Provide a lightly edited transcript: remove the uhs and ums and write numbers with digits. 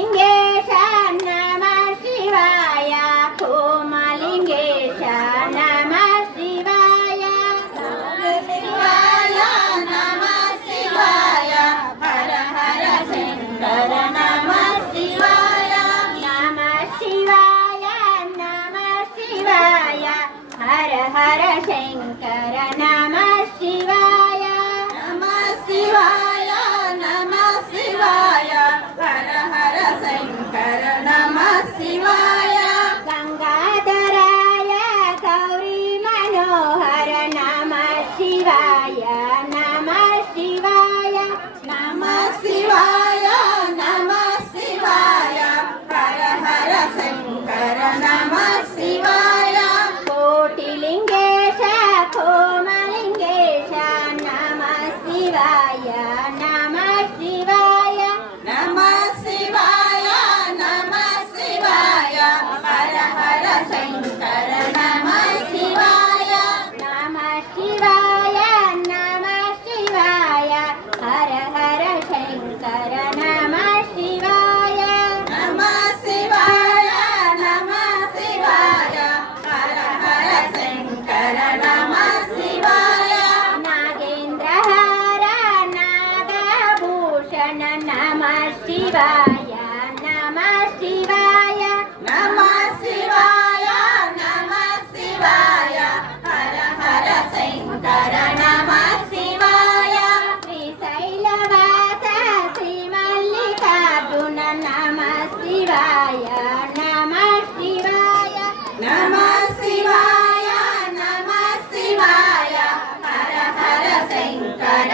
ಕೋಟಿಲಿಂಗೇಶ ನಮಃ ಶಿವಾಯ ಕೋಮಲಿಂಗೇಶ ನಮಃ ಶಿವಾಯ ಶಿವಾಯ ನಮಃ ಶಿವಾಯ ಹರ ಹರ ಶಂಕರ ನಮಃ ಶಿವಾಯ ನಮಃ ಶಿವಾಯ ನಮಃ ಶಿವಾಯ ಹರ ಹರ ಶಂಕರ ನಮಃ ಶಿವಾಯ ನಮಃ ಶಿವಾಯ ನಮಃ ಶಿವಾಯ ಹರ ಹರ ಶಂಕರ ನಮಃ ಶಿವಾಯ ಗಂಗಾಧರಾಯ ಗೌರಿ ಮನೋಹರ ನಮಃ ಶಿವಾಯ ನಮಃ ಶಿವಾಯ ನಮಃ ಶಿವಾಯ ನಮಃ ಶಿವಾಯ ಹರ ಹರ ಶಂಕರ ನಮಃ ಶಿವಾಯ ಕೋಟಿಲಿಂಗೇಶ ಕೋಮಲಿಂಗೇಶ ನಮಃ ಶಿವಾಯ ನಮಃ ಶಿವಾಯ ನಮಃ ಶಿವಾಯ ನಮಃ ಶಿವಾಯ ಹರ ಹರ ಶಂಕರ ನಮಃ ಶಿವಾಯ ನಮಃ ಶಿವಾಯ ನಮಃ ಶಿವಾಯ ಹರ ಹರ ಶಂಕರ ನಮಃ ಶಿವಾಯ ನಮಃ ಶಿವಾಯ ನಮಃ ಶಿವಾಯ ಹರ ಹರ ಶಂಕರ ನಮಃ ಶಿವಾಯ ನಾಗೇಂದ್ರಹಾರ ನಾಗಭೂಷಣ ನಮಃ ಶಿವಾಯ ನಮಃ ಶಿವಾಯ ನಮಃ ಶಿವಾಯ ನಮಃ ಶಿವಾಯ ಹರ ಹರ ಶಂಕರ ನಮಃ ಶಿವಾಯ ಶ್ರೀಶೈಲವಾಸ ಶ್ರೀ ಮಲ್ಲಿಕಾರ್ಜುನ ನಮಃ ಶಿವಾಯ ನಮಃ ಶಿವಾಯ ನಮಃ ಶಿವಾಯ ನಮಃ ಶಿವಾಯ ಹರ ಹರ ಶಂಕರ